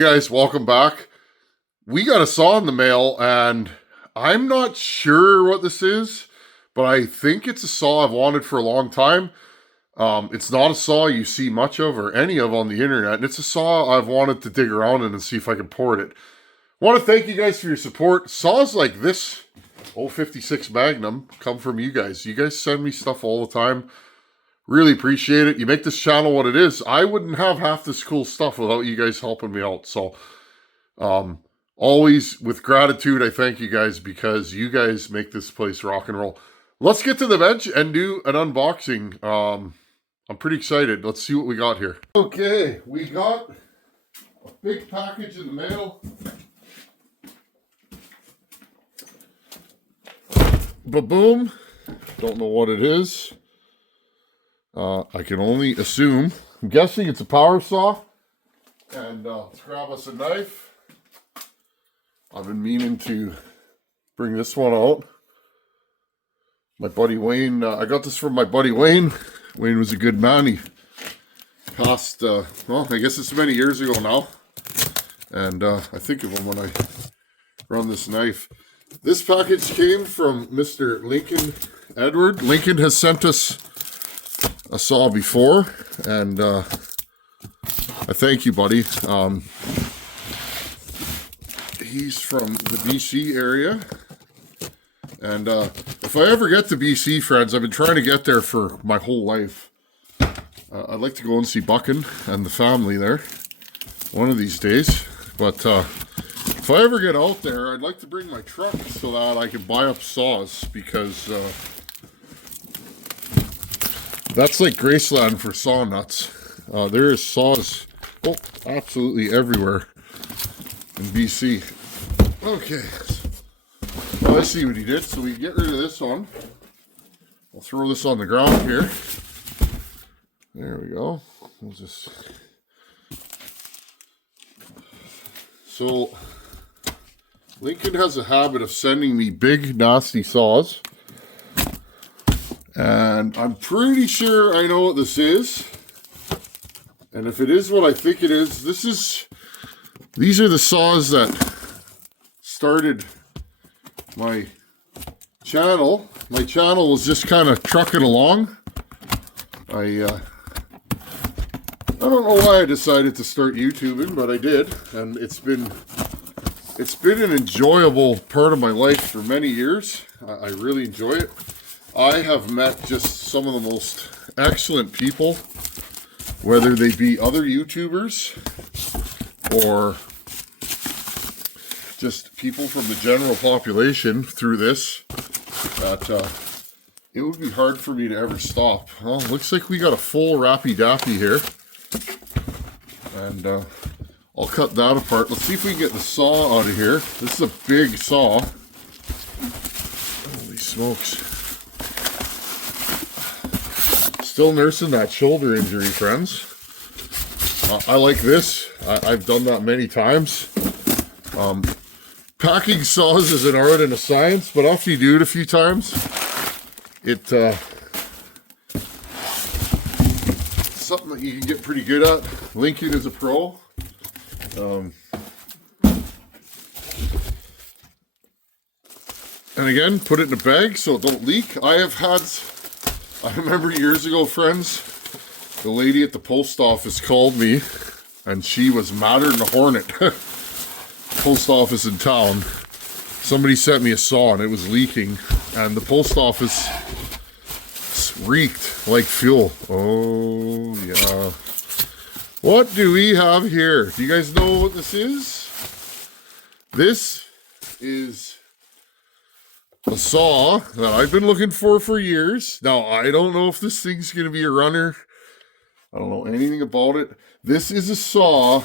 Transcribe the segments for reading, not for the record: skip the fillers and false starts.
Hey guys, welcome back. We got a saw in the mail, and I'm not sure what this is, but I think it's a saw I've wanted for a long time. It's not a saw you see much of or any of on the internet, and it's a saw I've wanted to dig around in and see if I can port it. I want to thank you guys for your support. Saws like this 056 Magnum come from you guys. You guys send me stuff all the time. Really appreciate it. You make this channel what it is. I wouldn't have half this cool stuff without you guys helping me out. So, always with gratitude, I thank you guys because you guys make this place rock and roll. Let's get to the bench and do an unboxing. I'm pretty excited. Let's see what we got here. Okay, we got a big package in the mail. Ba-boom. Don't know what it is. I can only assume. I'm guessing it's a power saw. And let's grab us a knife. I've been meaning to bring this one out. My buddy Wayne, I got this from my buddy Wayne. Wayne was a good man. He passed, well, I guess it's many years ago now. And I think of him when I run this knife. This package came from Mr. Lincoln Edward. Lincoln has sent us a saw before, and I thank you, buddy. He's from the BC area, and if I ever get to BC, friends, I've been trying to get there for my whole life. I'd like to go and see Buchan and the family there one of these days, but if I ever get out there, I'd like to bring my truck so that I can buy up saws, because that's like Graceland for saw nuts. There is saws, absolutely everywhere in BC. Okay, well, I see what he did. So we get rid of this one. I'll throw this on the ground here. There we go. We'll just. So Lincoln has a habit of sending me big, nasty saws. And I'm pretty sure I know what this is. And if it is what I think it is, these are the saws that started my channel. My channel was just kind of trucking along. I don't know why I decided to start YouTubing, but I did. And it's been an enjoyable part of my life for many years. I really enjoy it. I have met just some of the most excellent people, whether they be other YouTubers or just people from the general population through this, that it would be hard for me to ever stop. Well, looks like we got a full Rappy Dappy here. And I'll cut that apart. Let's see if we can get the saw out of here. This is a big saw. Holy smokes. Still nursing that shoulder injury, friends. I like this. I've done that many times. Packing saws is an art and a science, but after you do it a few times, it's something that you can get pretty good at. Lincoln is a pro. And again, put it in a bag so it don't leak. I remember years ago, friends, the lady at the post office called me, and she was madder than a hornet. Post office in town. Somebody sent me a saw, and it was leaking, and the post office reeked like fuel. Oh, yeah. What do we have here? Do you guys know what this is? This is a saw that I've been looking for years. Now, I don't know if this thing's going to be a runner. I don't know anything about it. This is a saw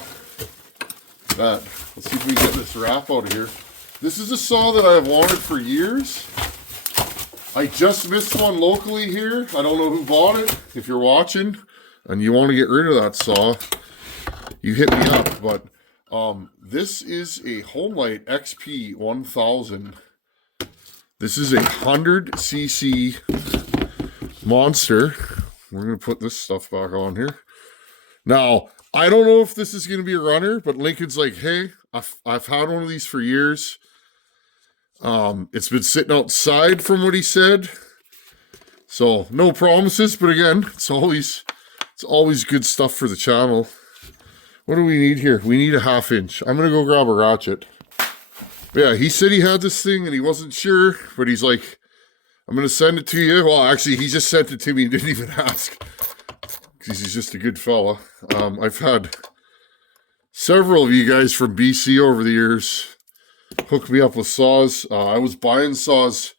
that, let's see if we can get this wrap out of here. This is a saw that I've wanted for years. I just missed one locally here. I don't know who bought it. If you're watching and you want to get rid of that saw, you hit me up. But this is a Homelite XP 1000. This is a 100cc monster. We're going to put this stuff back on here. Now, I don't know if this is going to be a runner, but Lincoln's like, hey, I've had one of these for years. It's been sitting outside from what he said. So no promises, but again, it's always good stuff for the channel. What do we need here? We need a 1/2 inch. I'm going to go grab a ratchet. Yeah, he said he had this thing and he wasn't sure, but he's like, I'm going to send it to you. Well, actually, he just sent it to me and didn't even ask. Because he's just a good fella. I've had several of you guys from BC over the years hook me up with saws. I was buying saws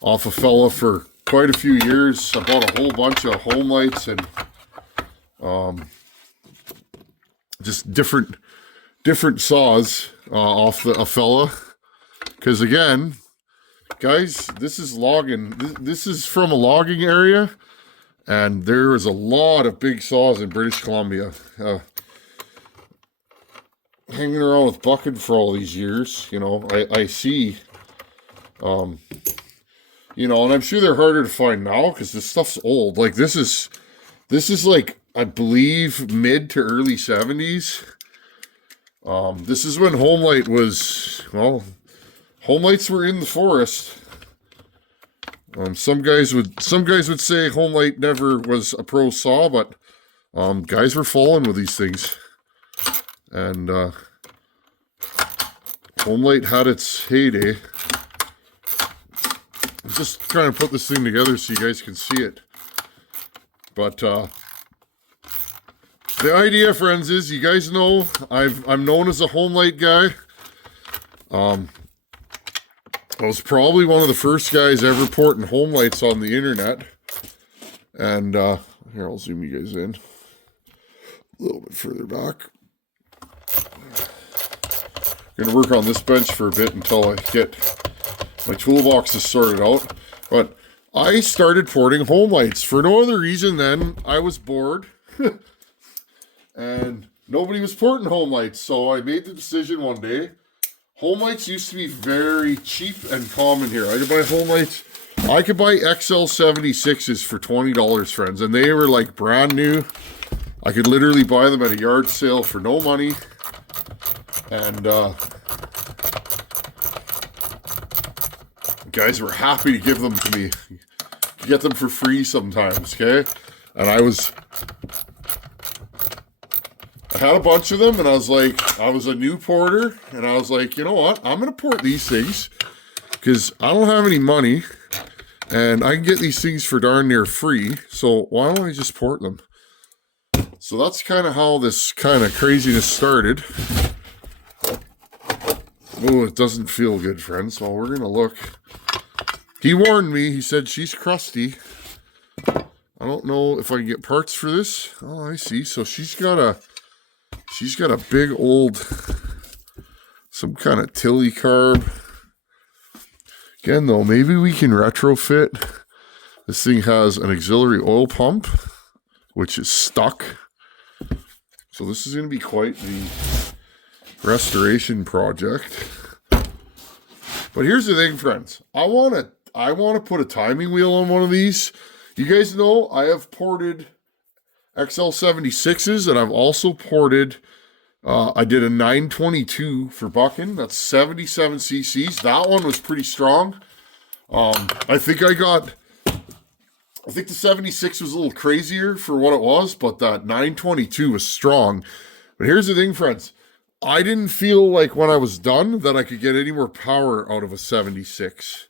off a fella for quite a few years. I bought a whole bunch of Homelites and just different saws off a fella. Because again, guys, this is logging. This is from a logging area, and there is a lot of big saws in British Columbia. Hanging around with Bucking for all these years, you know, I see, you know, and I'm sure they're harder to find now because this stuff's old. Like this is like, I believe, mid to early 70s. This is when Homelite was, well, Homelites were in the forest. Some guys would say Homelite never was a pro saw, but guys were falling with these things. And Homelite had its heyday. I'm just trying to put this thing together so you guys can see it. But the idea, friends, is you guys know I'm known as a Homelite guy. I was probably one of the first guys ever porting Homelites on the internet. And here, I'll zoom you guys in a little bit further back. I'm going to work on this bench for a bit until I get my toolboxes sorted out. But I started porting Homelites for no other reason than I was bored. And nobody was porting Homelites. So I made the decision one day. Homelites used to be very cheap and common here. I could buy Homelites. I could buy XL76s for $20, friends. And they were like brand new. I could literally buy them at a yard sale for no money. And guys were happy to give them to me. You get them for free sometimes, okay? And I had a bunch of them, and I was like, I was a new porter, and I was like, you know what? I'm going to port these things because I don't have any money, and I can get these things for darn near free, so why don't I just port them? So that's kind of how this kind of craziness started. Oh, it doesn't feel good, friends. Well, we're going to look. He warned me. He said, she's crusty. I don't know if I can get parts for this. Oh, I see. So she's got a big old, some kind of Tilly carb. Again, though, maybe we can retrofit. This thing has an auxiliary oil pump, which is stuck. So this is going to be quite the restoration project. But here's the thing, friends. I want to put a timing wheel on one of these. You guys know I have ported XL76s, and I've also ported, I did a 922 for Bucking. That's 77 cc's. That one was pretty strong. I think the 76 was a little crazier for what it was, but that 922 was strong. But here's the thing, friends. I didn't feel like when I was done that I could get any more power out of a 76.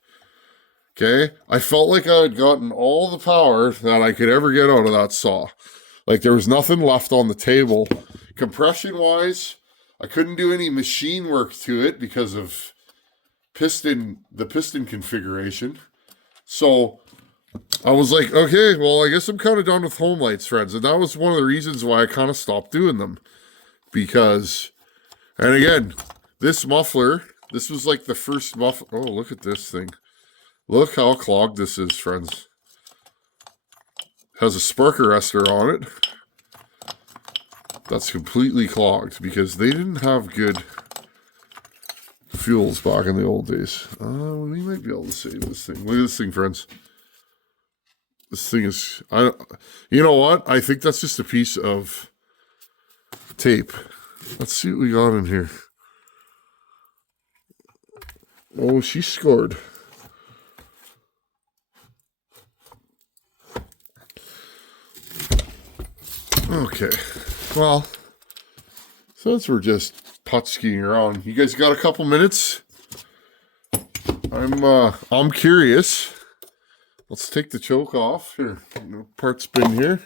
Okay? I felt like I had gotten all the power that I could ever get out of that saw. Like there was nothing left on the table. Compression-wise, I couldn't do any machine work to it because of the piston configuration. So I was like, okay, well, I guess I'm kind of done with Homelites, friends. And that was one of the reasons why I kind of stopped doing them. Because, and again, this muffler, this was like the first muffler. Oh, look at this thing. Look how clogged this is, friends. Has a spark arrestor on it. That's completely clogged because they didn't have good fuels back in the old days. We might be able to save this thing. Look at this thing, friends. This thing is, you know what? I think that's just a piece of tape. Let's see what we got in here. Oh, she scored. Okay, well, since we're just putt skiing around, you guys got a couple minutes? I'm curious. Let's take the choke off. Here, part spin here.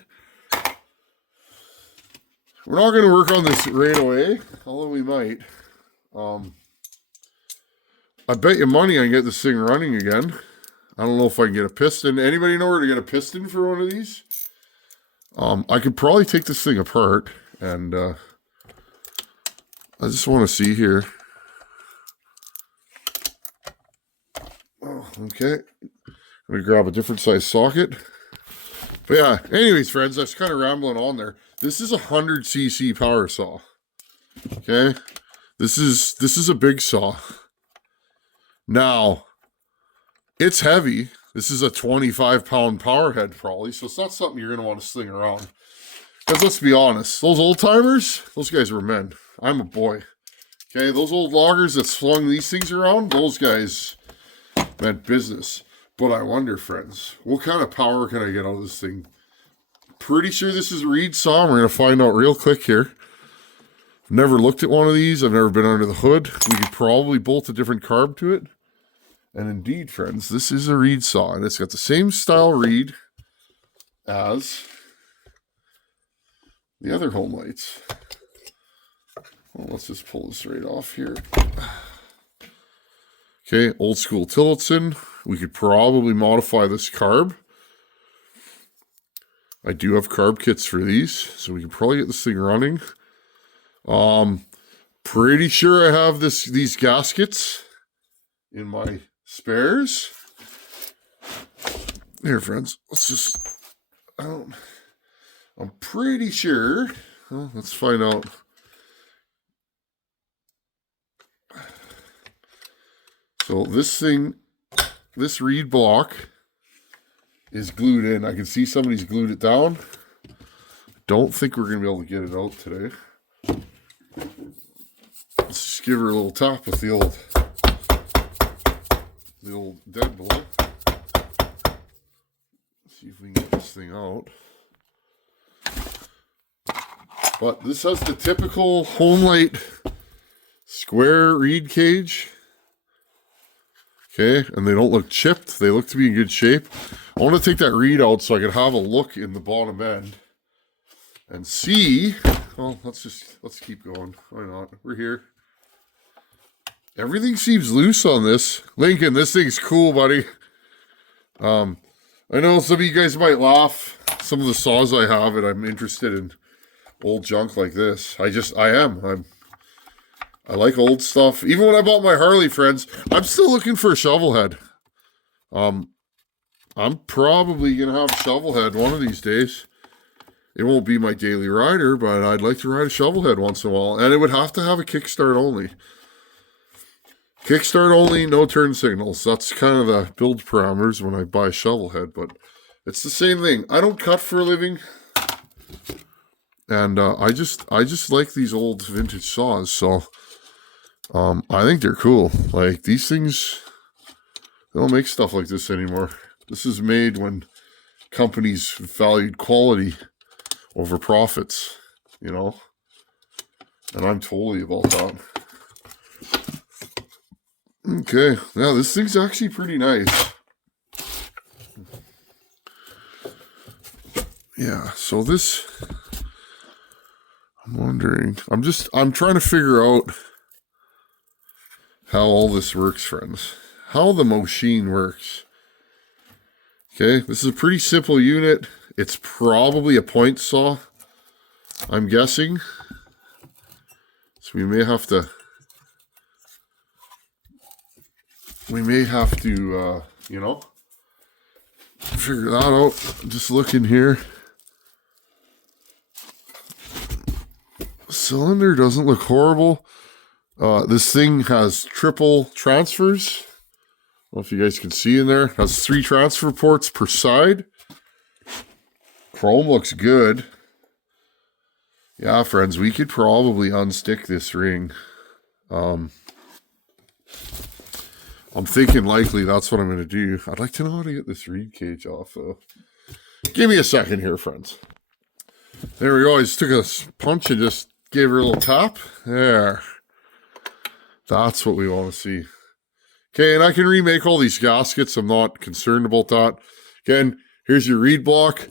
We're not going to work on this right away, although we might. I bet you money I can get this thing running again. I don't know if I can get a piston. Anybody know where to get a piston for one of these? I could probably take this thing apart, and I just want to see here. Oh, okay. Let me grab a different size socket. But yeah, anyways, friends, I was kind of rambling on there. This is a 100cc power saw. Okay? This is a big saw. Now, it's heavy. This is a 25-pound power head probably, so it's not something you're going to want to sling around. Because let's be honest, those old-timers, those guys were men. I'm a boy. Okay, those old loggers that slung these things around, those guys meant business. But I wonder, friends, what kind of power can I get out of this thing? Pretty sure this is a reed saw. We're going to find out real quick here. I've never looked at one of these. I've never been under the hood. We could probably bolt a different carb to it. And indeed, friends, this is a reed saw. And it's got the same style reed as the other Homelites. Well, let's just pull this right off here. Okay, old school Tillotson. We could probably modify this carb. I do have carb kits for these, so we can probably get this thing running. Pretty sure I have these gaskets in my spares. Here, friends, let's just, I'm pretty sure, well, let's find out. So this thing, this reed block is glued in. I can see somebody's glued it down. Don't think we're going to be able to get it out today. Let's just give her a little tap with the old dead blow. See if we can get this thing out. But this has the typical Homelite square reed cage. Okay, and they don't look chipped. They look to be in good shape. I want to take that reed out so I can have a look in the bottom end and see. Well, let's keep going. Why not? We're here. Everything seems loose on this. Lincoln, this thing's cool, buddy. I know some of you guys might laugh. Some of the saws I have, and I'm interested in old junk like this. I like old stuff. Even when I bought my Harley, friends, I'm still looking for a shovel head. I'm probably going to have a shovel head one of these days. It won't be my daily rider, but I'd like to ride a shovel head once in a while. And it would have to have a kickstart only. Kickstart only, no turn signals. That's kind of the build parameters when I buy a shovel head, but it's the same thing. I don't cut for a living. And I just like these old vintage saws, so I think they're cool. Like, these things, they don't make stuff like this anymore. This is made when companies valued quality over profits, you know? And I'm totally about that. Okay, yeah, this thing's actually pretty nice. Yeah, so this, I'm wondering, I'm trying to figure out how all this works, friends. How the machine works. Okay, this is a pretty simple unit. It's probably a point saw, I'm guessing. So we may have to, you know, figure that out. Just looking here. Cylinder doesn't look horrible. This thing has triple transfers. I don't know if you guys can see in there. It has 3 transfer ports per side. Chrome looks good. Yeah, friends, we could probably unstick this ring. I'm thinking likely that's what I'm going to do. I'd like to know how to get this reed cage off, though. Give me a second here, friends. There we go. I just took a punch and just gave her a little tap. There. That's what we want to see. Okay, and I can remake all these gaskets. I'm not concerned about that. Again, here's your reed block.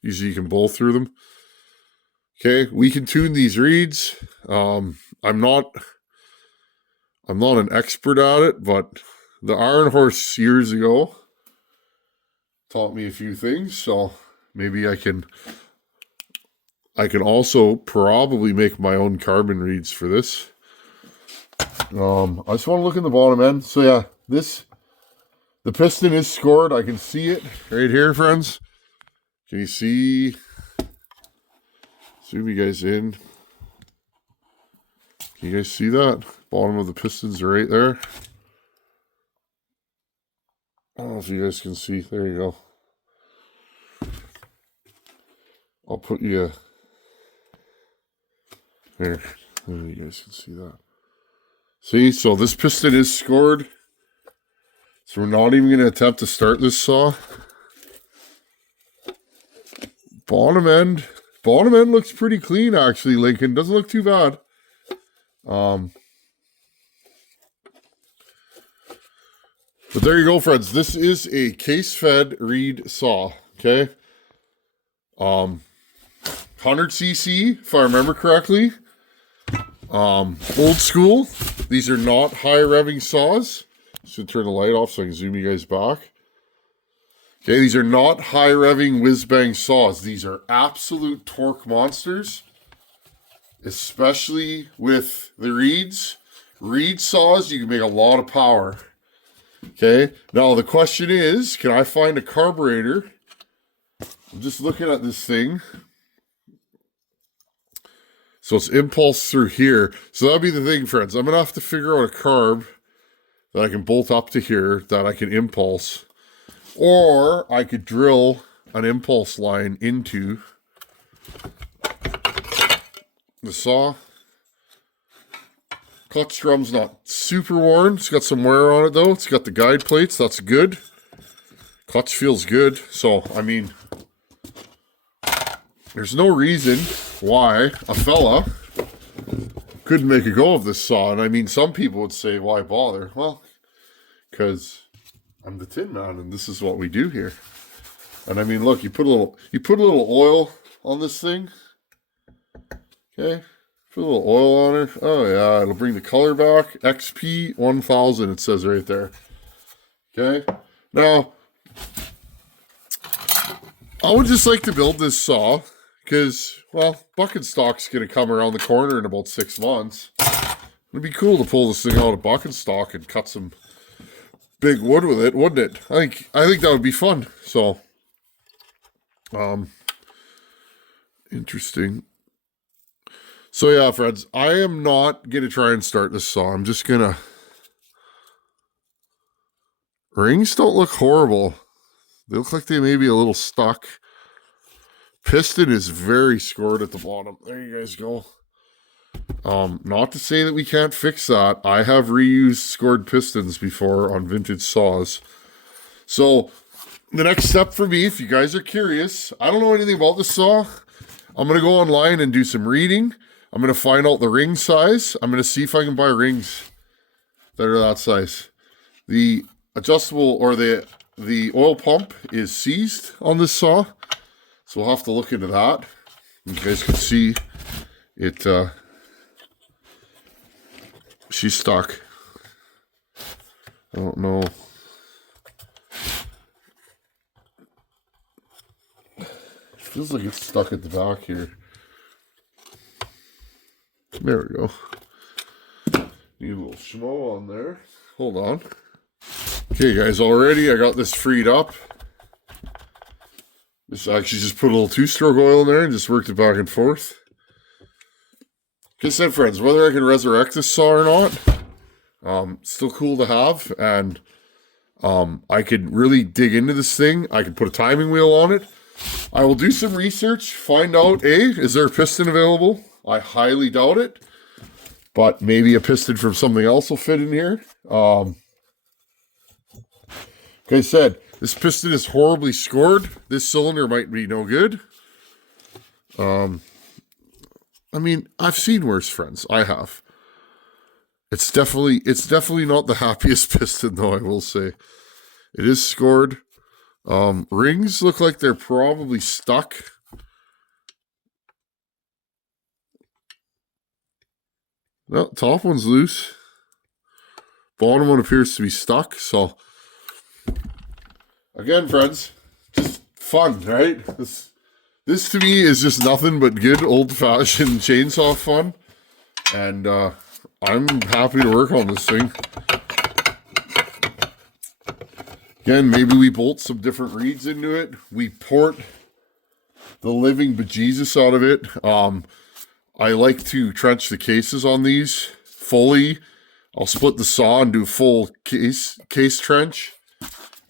Usually you can bowl through them. Okay, we can tune these reeds. I'm not an expert at it, but the Iron Horse years ago taught me a few things, so maybe I can also probably make my own carbon reeds for this. I just want to look in the bottom end. So yeah, the piston is scored. I can see it right here, friends. Can you see? Zoom you guys in. Can you guys see that? Bottom of the pistons are right there. I don't know if you guys can see. There you go. I'll put you there. You guys can see that. See, so this piston is scored. So we're not even going to attempt to start this saw. Bottom end looks pretty clean, actually, Lincoln. Doesn't look too bad. But there you go, friends. This is a case-fed reed saw, okay? 100cc, if I remember correctly. Old school. These are not high revving saws. Should turn the light off so I can zoom you guys back. Okay, these are not high revving whiz-bang saws. These are absolute torque monsters, especially with the reeds. Reed saws, you can make a lot of power. Okay, now the question is, can I find a carburetor? I'm just looking at this thing. So it's impulse through here. So that'll be the thing, friends. I'm going to have to figure out a carb that I can bolt up to here that I can impulse. Or I could drill an impulse line into the saw. Clutch drum's not super worn. It's got some wear on it, though. It's got the guide plates. That's good. Clutch feels good. So, I mean, there's no reason why a fella couldn't make a go of this saw. And I mean, some people would say, why bother? Well, because I'm the Tin Man, and this is what we do here. And I mean, look, you put a little oil on this thing. Okay, put a little oil on it. Oh yeah, it'll bring the color back. XP 1000, it says right there. Okay, now I would just like to build this saw because, well, bucket stock's gonna come around the corner in about 6 months. It'd be cool to pull this thing out of bucket stock and cut some big wood with it, wouldn't it? I think that would be fun. So, interesting. So yeah, friends, I am not gonna try and start this saw. I'm just gonna. Rings don't look horrible. They look like they may be a little stuck. Piston is very scored at the bottom. There you guys go. Not to say that we can't fix that. I have reused scored pistons before on vintage saws. So the next step for me, if you guys are curious, I don't know anything about this saw. I'm going to go online and do some reading. I'm going to find out the ring size. I'm going to see if I can buy rings that are that size. The adjustable or the oil pump is seized on this saw. So we'll have to look into that. You guys can see it. She's stuck. I don't know. Feels like it's stuck at the back here. There we go. Need a little schmo on there. Hold on. Okay, guys, already I got this freed up. This actually just put a little 2-stroke oil in there and just worked it back and forth. Like I said, friends, whether I can resurrect this saw or not, still cool to have. And I could really dig into this thing. I could put a timing wheel on it. I will do some research, find out, is there a piston available? I highly doubt it, but maybe a piston from something else will fit in here. Like I said, this piston is horribly scored. This cylinder might be no good. I mean, I've seen worse, friends. I have. It's definitely not the happiest piston, though, I will say. It is scored. Rings look like they're probably stuck. No, top one's loose. Bottom one appears to be stuck. So, again, friends, just fun, right? This to me is just nothing but good old-fashioned chainsaw fun. And I'm happy to work on this thing. Again, maybe we bolt some different reeds into it. We port the living bejesus out of it. I like to trench the cases on these fully. I'll split the saw and do full case trench.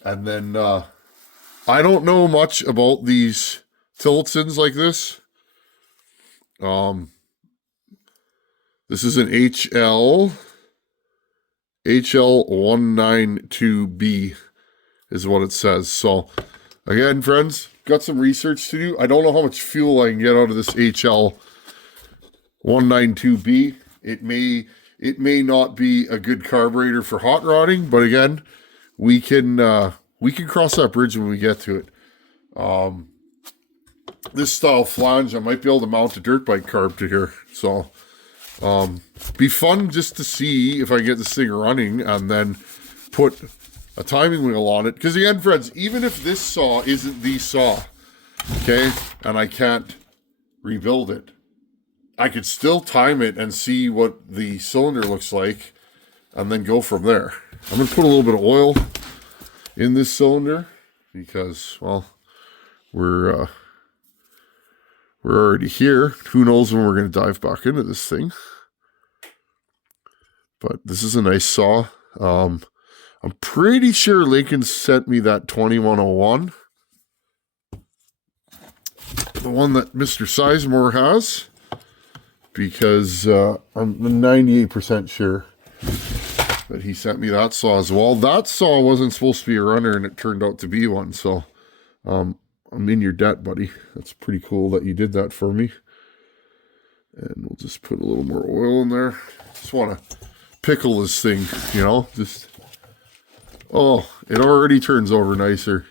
And then I don't know much about these Tillotson like this. This is an HL192B is what it says. So again, friends, got some research to do. I don't know how much fuel I can get out of this HL192B. It may not be a good carburetor for hot rodding, but again, we can cross that bridge when we get to it. This style flange, I might be able to mount a dirt bike carb to here. So be fun just to see if I get this thing running and then put a timing wheel on it. Because again, friends, even if this saw isn't the saw, okay, and I can't rebuild it, I could still time it and see what the cylinder looks like and then go from there. I'm going to put a little bit of oil in this cylinder because, well, we're already here. Who knows when we're going to dive back into this thing. But this is a nice saw. I'm pretty sure Lincoln sent me that 2101. The one that Mr. Sizemore has. Because I'm 98% sure that he sent me that saw as well. That saw wasn't supposed to be a runner and it turned out to be one. So I'm in your debt, buddy. That's pretty cool that you did that for me. And we'll just put a little more oil in there. Just want to pickle this thing, you know, just, oh, it already turns over nicer.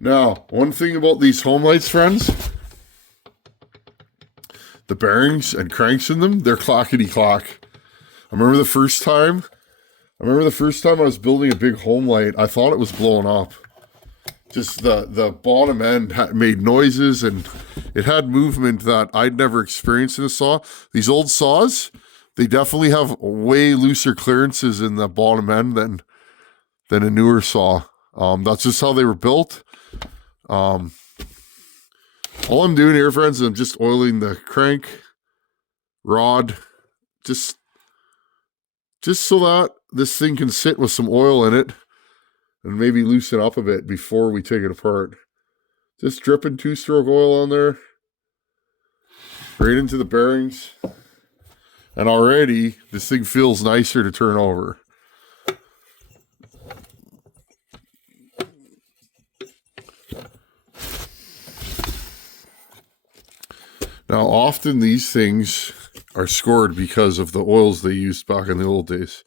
Now, one thing about these Homelites, friends, the bearings and cranks in them, they're clackety-clack. I remember the first time I was building a big Homelite, I thought it was blowing up. Just the bottom end made noises and it had movement that I'd never experienced in a saw. These old saws, they definitely have way looser clearances in the bottom end than a newer saw. That's just how they were built. All I'm doing here, friends, is I'm just oiling the crank rod, just so that this thing can sit with some oil in it and maybe loosen up a bit before we take it apart. Just dripping 2-stroke oil on there, right into the bearings, and already this thing feels nicer to turn over. Now, often these things are scored because of the oils they used back in the old days.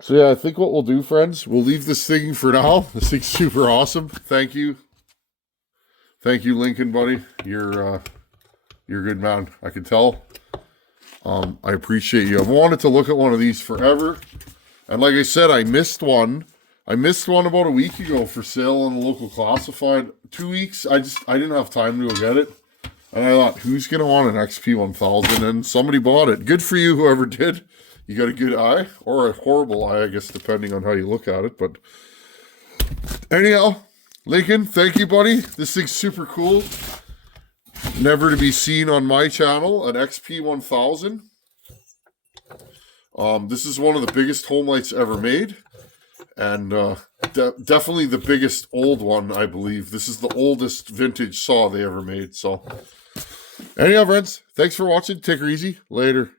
So yeah, I think what we'll do, friends, we'll leave this thing for now. This thing's super awesome. Thank you. Thank you, Lincoln, buddy. You're a good man. I can tell. I appreciate you. I've wanted to look at one of these forever. And like I said, I missed one. I missed one about a week ago for sale on the local classified. 2 weeks, I didn't have time to go get it. And I thought, who's going to want an XP1000? And somebody bought it. Good for you, whoever did. You got a good eye, or a horrible eye, I guess, depending on how you look at it. But Anyhow, Lincoln, thank you, buddy. This thing's super cool. Never to be seen on my channel, an XP1000. This is one of the biggest Homelites ever made. And definitely the biggest old one, I believe. This is the oldest vintage saw they ever made. So, anyhow, friends, thanks for watching. Take her easy. Later.